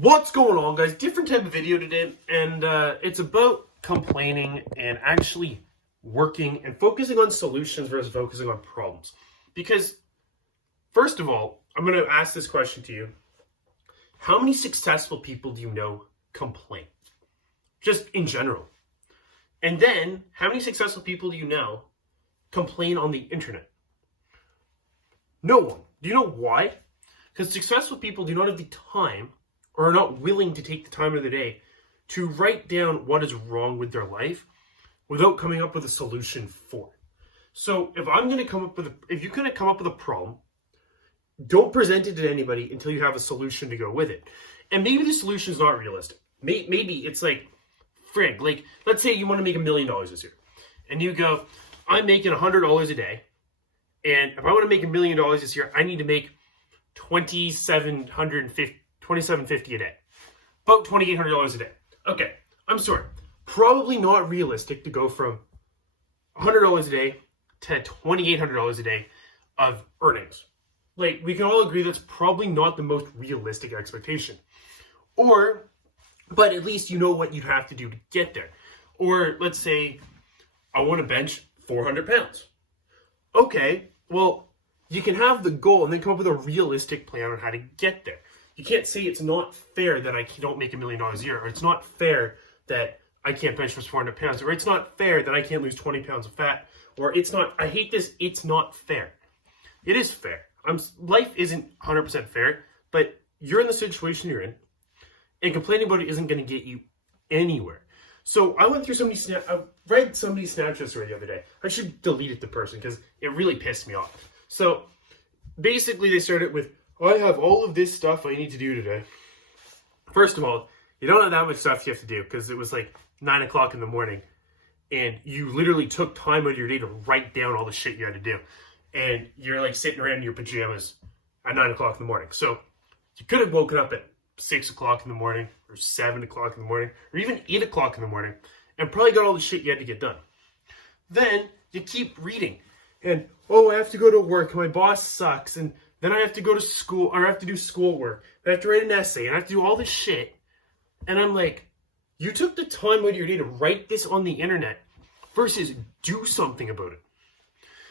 What's going on, guys? Different type of video today, and it's about complaining and actually working and focusing on solutions versus focusing on problems. Because, first of all, I'm going to ask this question to you. How many successful people do you know complain? Just in general. And then, how many successful people do you know complain on the internet? No one. Do you know why? Because successful people do not have the time or are not willing to take the time of the day to write down what is wrong with their life without coming up with a solution for it. So if you're going to come up with a problem, don't present it to anybody until you have a solution to go with it. And maybe the solution is not realistic. Maybe it's like, let's say you want to make $1 million this year. And you go, I'm making $100 a day. And if I want to make $1 million this year, I need to make $2,750 a day. About $2,800 a day. Okay, I'm sorry. Probably not realistic to go from $100 a day to $2,800 a day of earnings. Like, we can all agree that's probably not the most realistic expectation. But at least you know what you have to do to get there. Or let's say I want to bench 400 pounds. Okay, well, you can have the goal and then come up with a realistic plan on how to get there. You can't say it's not fair that I don't make $1 million a year, or it's not fair that I can't bench press 400 pounds, or it's not fair that I can't lose 20 pounds of fat, or it's not fair. It is fair. Life isn't 100% fair, but you're in the situation you're in, and complaining about it isn't going to get you anywhere. So I went through I read somebody's Snapchat story the other day. I should delete the person because it really pissed me off. So basically they started with, I have all of this stuff I need to do today. First of all, you don't have that much stuff you have to do because it was like 9 o'clock in the morning and you literally took time out of your day to write down all the shit you had to do. And you're like sitting around in your pajamas at 9 o'clock in the morning. So you could have woken up at 6 o'clock in the morning or 7 o'clock in the morning or even 8 o'clock in the morning and probably got all the shit you had to get done. Then you keep reading and, I have to go to work. My boss sucks. And then I have to go to school, or I have to do schoolwork. I have to write an essay, and I have to do all this shit. And I'm like, you took the time out of your day to write this on the internet versus do something about it.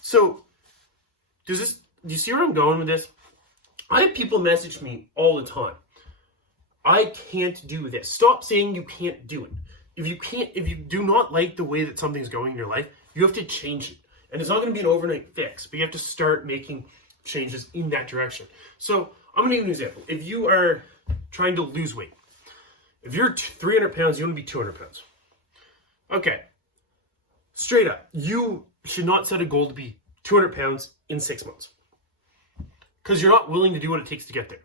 So, do you see where I'm going with this? I have people message me all the time. I can't do this. Stop saying you can't do it. If you do not like the way that something's going in your life, you have to change it. And it's not going to be an overnight fix, but you have to start making changes in that direction. So I'm going to give you an example. If you are trying to lose weight, if you're 300 pounds, you want to be 200 pounds. Okay, straight up, you should not set a goal to be 200 pounds in 6 months because you're not willing to do what it takes to get there.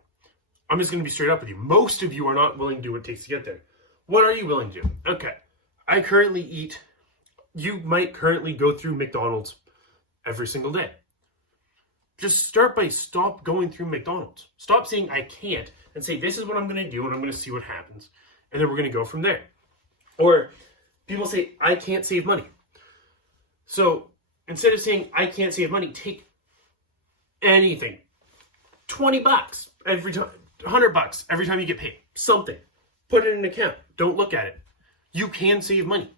I'm just going to be straight up with you. Most of you are not willing to do what it takes to get there. What are you willing to do? Okay, you might currently go through McDonald's every single day. Just stop going through McDonald's. Stop saying I can't and say this is what I'm going to do and I'm going to see what happens. And then we're going to go from there. Or people say I can't save money. So instead of saying I can't save money, take anything. $20 every time, $100 every time you get paid. Something. Put it in an account. Don't look at it. You can save money.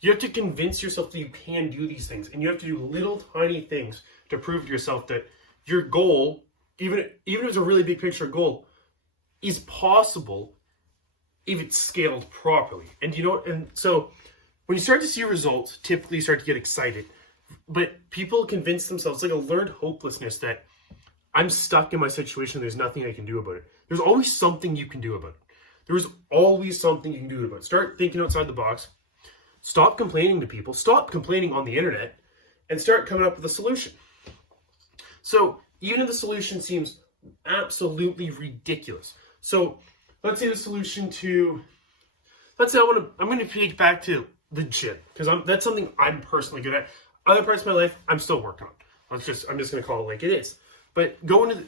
You have to convince yourself that you can do these things. And you have to do little tiny things to prove to yourself that your goal, even if it's a really big picture goal, is possible if it's scaled properly. And so when you start to see results, typically you start to get excited. But people convince themselves, like a learned hopelessness, that I'm stuck in my situation, there's nothing I can do about it. There's always something you can do about it. There's always something you can do about it. Start thinking outside the box. Stop complaining to people. Stop complaining on the internet and start coming up with a solution. So even if the solution seems absolutely ridiculous. So let's say the solution let's say I'm going to take back to the gym because that's something I'm personally good at. Other parts of my life, I'm still working on. I'm just going to call it like it is. But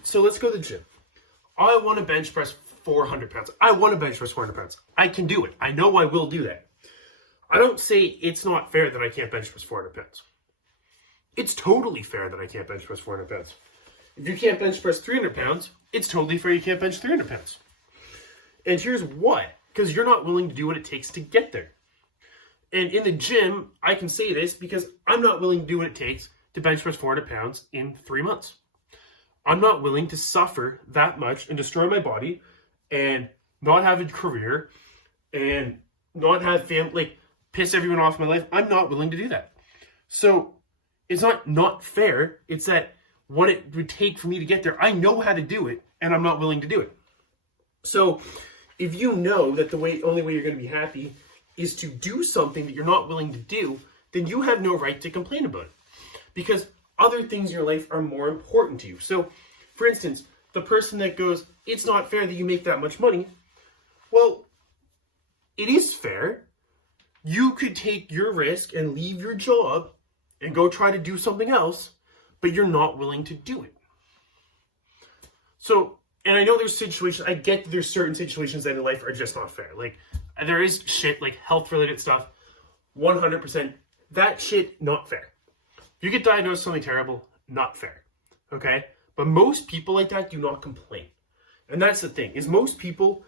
so let's go to the gym. I want to bench press 400 pounds. I want to bench press 400 pounds. I can do it. I know I will do that. I don't say it's not fair that I can't bench press 400 pounds. It's totally fair that I can't bench press 400 pounds. If you can't bench press 300 pounds, it's totally fair you can't bench 300 pounds. And here's why. Because you're not willing to do what it takes to get there. And in the gym, I can say this because I'm not willing to do what it takes to bench press 400 pounds in 3 months. I'm not willing to suffer that much and destroy my body and not have a career and not have family, like piss everyone off in my life. I'm not willing to do that. So it's not fair. It's that what it would take for me to get there, I know how to do it and I'm not willing to do it. So if you know that the only way you're going to be happy is to do something that you're not willing to do, then you have no right to complain about it. Because other things in your life are more important to you. So, for instance, the person that goes, it's not fair that you make that much money. Well, it is fair. You could take your risk and leave your job and go try to do something else, but you're not willing to do it. So, and I know there's situations, I get that there's certain situations that in life are just not fair. Like, there is shit, like health-related stuff, 100%. That shit, not fair. You get diagnosed with something terrible, not fair. Okay? But most people like that do not complain. And that's the thing, is most people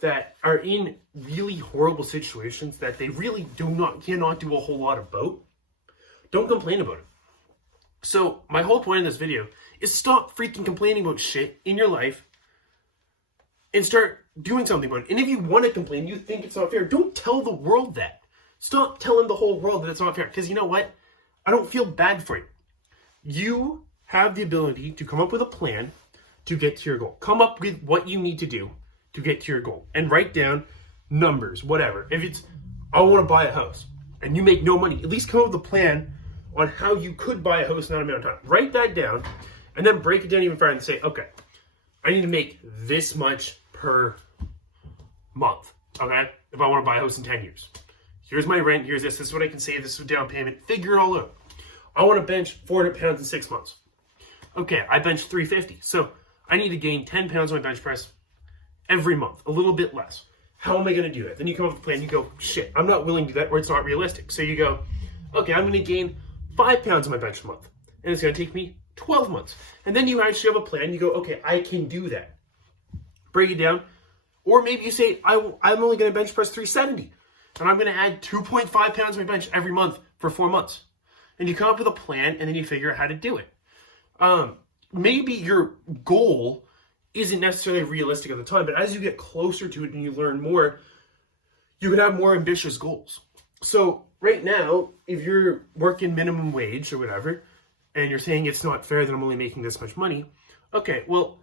that are in really horrible situations that they really cannot do a whole lot about, don't complain about it. So, my whole point in this video is stop freaking complaining about shit in your life and start doing something about it. And if you want to complain, you think it's not fair, don't tell the world that. Stop telling the whole world that it's not fair. Because you know what? I don't feel bad for you. You have the ability to come up with a plan to get to your goal. Come up with what you need to do to get to your goal. And write down numbers, whatever. If it's, I want to buy a house, and you make no money, at least come up with a plan on how you could buy a house in that amount of time. Write that down, and then break it down even further and say, okay, I need to make this much per month, okay? If I want to buy a house in 10 years. Here's my rent, here's this is what I can save, this is down payment, figure it all out. I want to bench 400 pounds in 6 months. Okay, I bench 350, so I need to gain 10 pounds on my bench press every month, a little bit less. How am I going to do that? Then you come up with a plan, you go, shit, I'm not willing to do that, or it's not realistic. So you go, okay, I'm going to gain 5 pounds on my bench a month, and it's going to take me 12 months. And then you actually have a plan, you go, okay, I can do that. Break it down. Or maybe you say, I'm only going to bench press 370, and I'm going to add 2.5 pounds on my bench every month for 4 months. And you come up with a plan, and then you figure out how to do it. Maybe your goal isn't necessarily realistic at the time, but as you get closer to it and you learn more, you can have more ambitious goals. So right now, if you're working minimum wage or whatever, and you're saying it's not fair that I'm only making this much money, okay, well,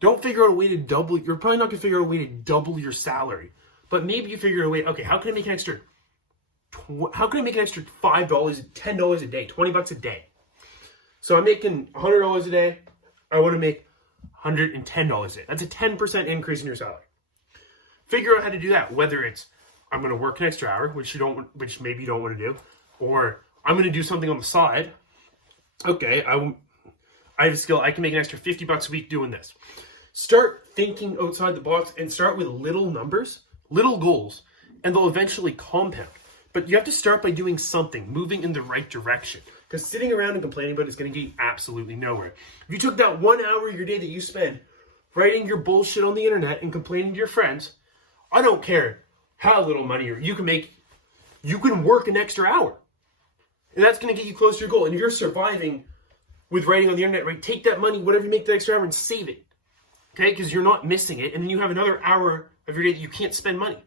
don't figure out a way to double, you're probably not going to figure out a way to double your salary, but maybe you figure out a way, okay, how can I make an extra $5, $10 a day, $20 a day? So I'm making $100 a day, I want to make $110 a day. That's a 10% increase in your salary. Figure out how to do that, whether it's I'm going to work an extra hour, which maybe you don't want to do, or I'm going to do something on the side. Okay, I have a skill, I can make an extra $50 a week doing this. Start thinking outside the box and start with little numbers, little goals, and they'll eventually compound. But you have to start by doing something, moving in the right direction. Because sitting around and complaining about it is going to get you absolutely nowhere. If you took that 1 hour of your day that you spend writing your bullshit on the internet and complaining to your friends, I don't care how little money you can make, you can work an extra hour. And that's going to get you close to your goal. And if you're surviving with writing on the internet, right, take that money, whatever you make that extra hour, and save it. Okay? Because you're not missing it. And then you have another hour of your day that you can't spend money.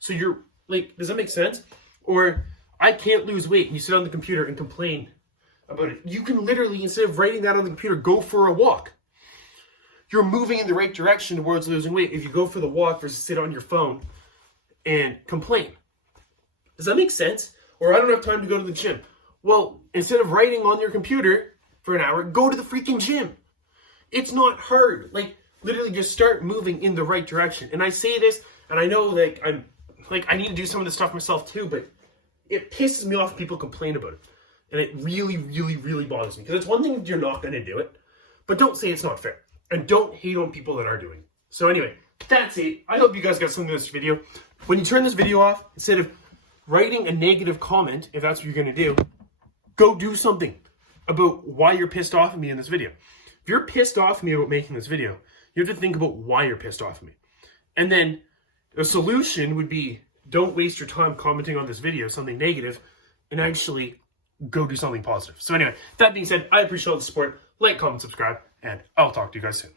So you're like, does that make sense? Or I can't lose weight. And you sit on the computer and complain about it. You can literally, instead of writing that on the computer, go for a walk. You're moving in the right direction towards losing weight if you go for the walk versus sit on your phone and complain. Does that make sense? Or I don't have time to go to the gym. Well, instead of writing on your computer for an hour, go to the freaking gym. It's not hard. Like, literally just start moving in the right direction. And I say this, and I know like I need to do some of this stuff myself too, but it pisses me off when people complain about it. And it really, really, really bothers me. Because it's one thing if you're not going to do it, but don't say it's not fair. And don't hate on people that are doing it. So anyway, that's it. I hope you guys got something out of this video. When you turn this video off, instead of writing a negative comment, if that's what you're going to do, go do something about why you're pissed off at me in this video. If you're pissed off at me about making this video, you have to think about why you're pissed off at me. And then A solution would be don't waste your time commenting on this video, something negative, and actually go do something positive. So anyway, that being said, I appreciate all the support. Like, comment, subscribe, and I'll talk to you guys soon.